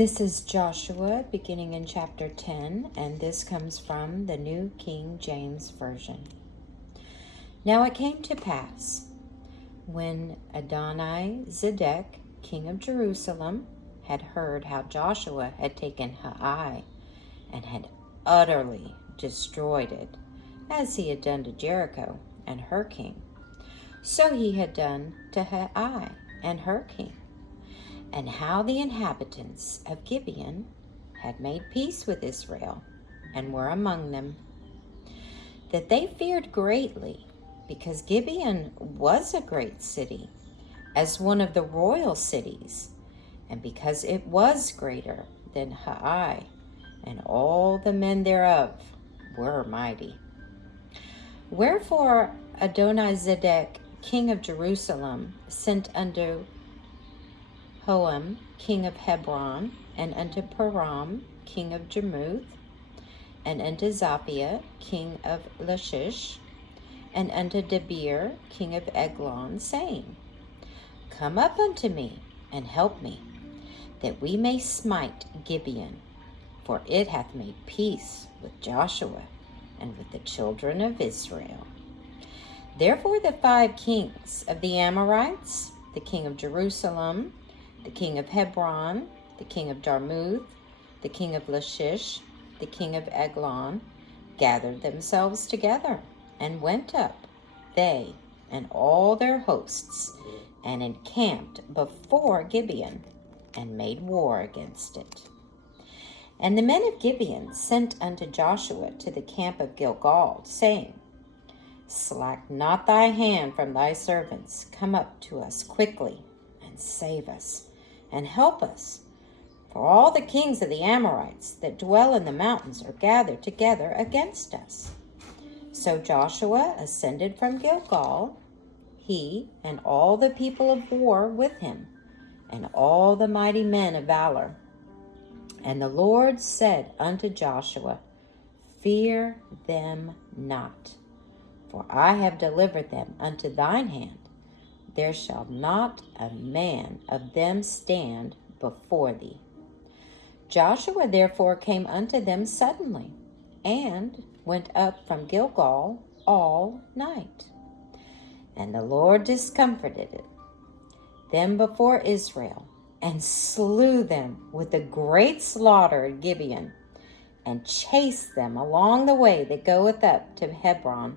This is Joshua beginning in chapter 10, and this comes from the New King James Version. Now it came to pass, when Adoni-Zedek, king of Jerusalem, had heard how Joshua had taken Ai and had utterly destroyed it, as he had done to Jericho and her king, so he had done to Ai and her king, and how the inhabitants of Gibeon had made peace with Israel and were among them, that they feared greatly, because Gibeon was a great city, as one of the royal cities, and because it was greater than Ai, and all the men thereof were mighty. Wherefore Adoni-Zedek, king of Jerusalem, sent unto Hoam, king of Hebron, and unto Param, king of Jarmuth, and unto Zaphia, king of Lachish, and unto Debir, king of Eglon, saying, Come up unto me, and help me, that we may smite Gibeon, for it hath made peace with Joshua and with the children of Israel. Therefore the 5 kings of the Amorites, the king of Jerusalem, the king of Hebron, the king of Jarmuth, the king of Lachish, the king of Eglon, gathered themselves together, and went up, they and all their hosts, and encamped before Gibeon, and made war against it. And the men of Gibeon sent unto Joshua to the camp of Gilgal, saying, Slack not thy hand from thy servants, come up to us quickly, and save us, and help us. For all the kings of the Amorites that dwell in the mountains are gathered together against us. So Joshua ascended from Gilgal, he and all the people of war with him, and all the mighty men of valor. And the Lord said unto Joshua, Fear them not, for I have delivered them unto thine hand. There shall not a man of them stand before thee. Joshua therefore came unto them suddenly, and went up from Gilgal all night. And the Lord discomfited them before Israel, and slew them with a great slaughter at Gibeon, and chased them along the way that goeth up to Hebron,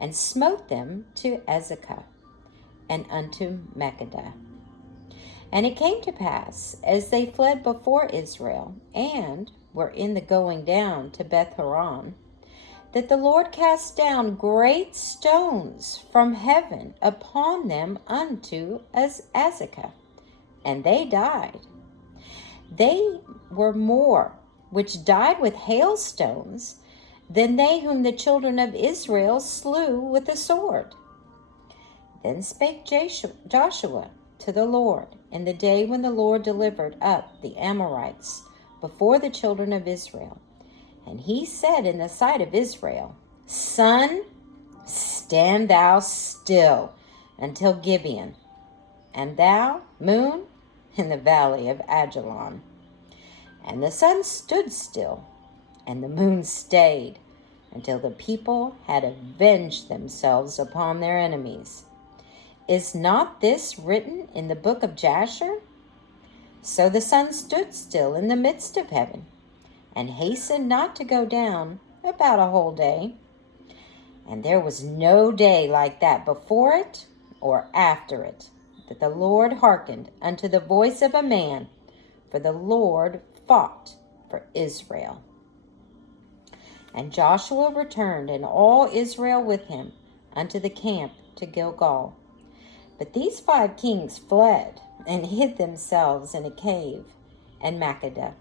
and smote them to Azekah, and unto Makkedah. And it came to pass, as they fled before Israel, and were in the going down to Beth-horon, that the Lord cast down great stones from heaven upon them unto Azekah, and they died. They were more which died with hailstones than they whom the children of Israel slew with the sword. Then spake Joshua to the Lord in the day when the Lord delivered up the Amorites before the children of Israel. And he said in the sight of Israel, Sun, stand thou still until Gibeon, and thou, moon, in the valley of Ajalon. And the sun stood still, and the moon stayed, until the people had avenged themselves upon their enemies. Is not this written in the book of Jasher? So the sun stood still in the midst of heaven, and hastened not to go down about a whole day. And there was no day like that before it or after it, that the Lord hearkened unto the voice of a man, for the Lord fought for Israel. And Joshua returned, and all Israel with him, unto the camp to Gilgal. But these 5 kings fled, and hid themselves in a cave in Makkedah.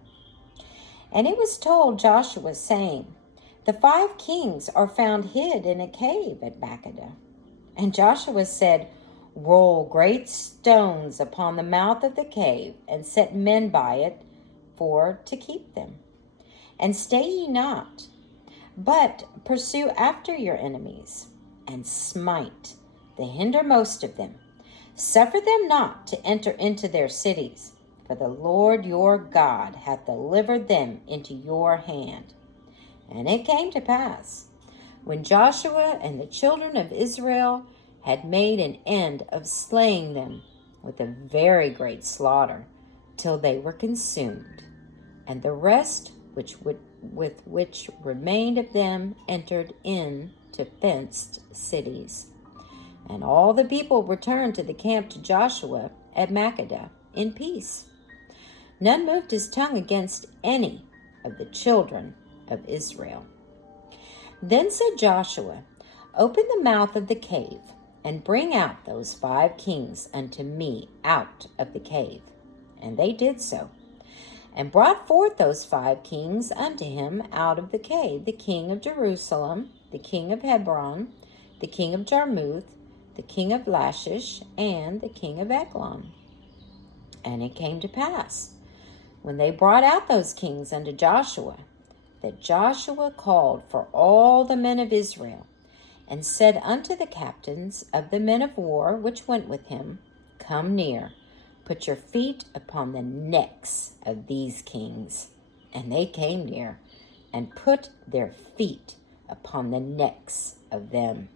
And it was told Joshua, saying, The 5 kings are found hid in a cave at Makkedah. And Joshua said, Roll great stones upon the mouth of the cave, and set men by it for to keep them. And stay ye not, but pursue after your enemies, and smite the hindermost of them. Suffer them not to enter into their cities, for the Lord your God hath delivered them into your hand. And it came to pass, when Joshua and the children of Israel had made an end of slaying them with a very great slaughter, till they were consumed, and the rest which remained of them entered into fenced cities. And all the people returned to the camp to Joshua at Makkedah in peace. None moved his tongue against any of the children of Israel. Then said Joshua, Open the mouth of the cave, and bring out those 5 kings unto me out of the cave. And they did so, and brought forth those 5 kings unto him out of the cave, the king of Jerusalem, the king of Hebron, the king of Jarmuth, the king of Lachish, and the king of Eglon. And it came to pass, when they brought out those kings unto Joshua, that Joshua called for all the men of Israel, and said unto the captains of the men of war which went with him, Come near, put your feet upon the necks of these kings. And they came near, and put their feet upon the necks of them.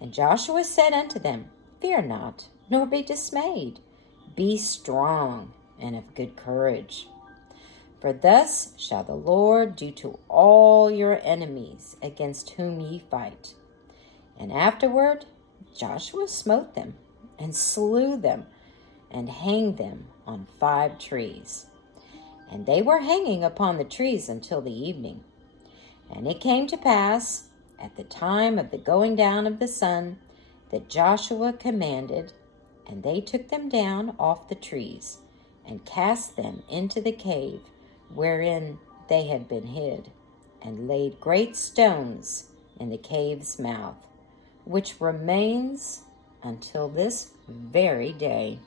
And Joshua said unto them, Fear not, nor be dismayed. Be strong and of good courage. For thus shall the Lord do to all your enemies against whom ye fight. And afterward Joshua smote them, and slew them, and hanged them on 5 trees. And they were hanging upon the trees until the evening. And it came to pass, at the time of the going down of the sun, that Joshua commanded, and they took them down off the trees, and cast them into the cave wherein they had been hid, and laid great stones in the cave's mouth, which remains until this very day.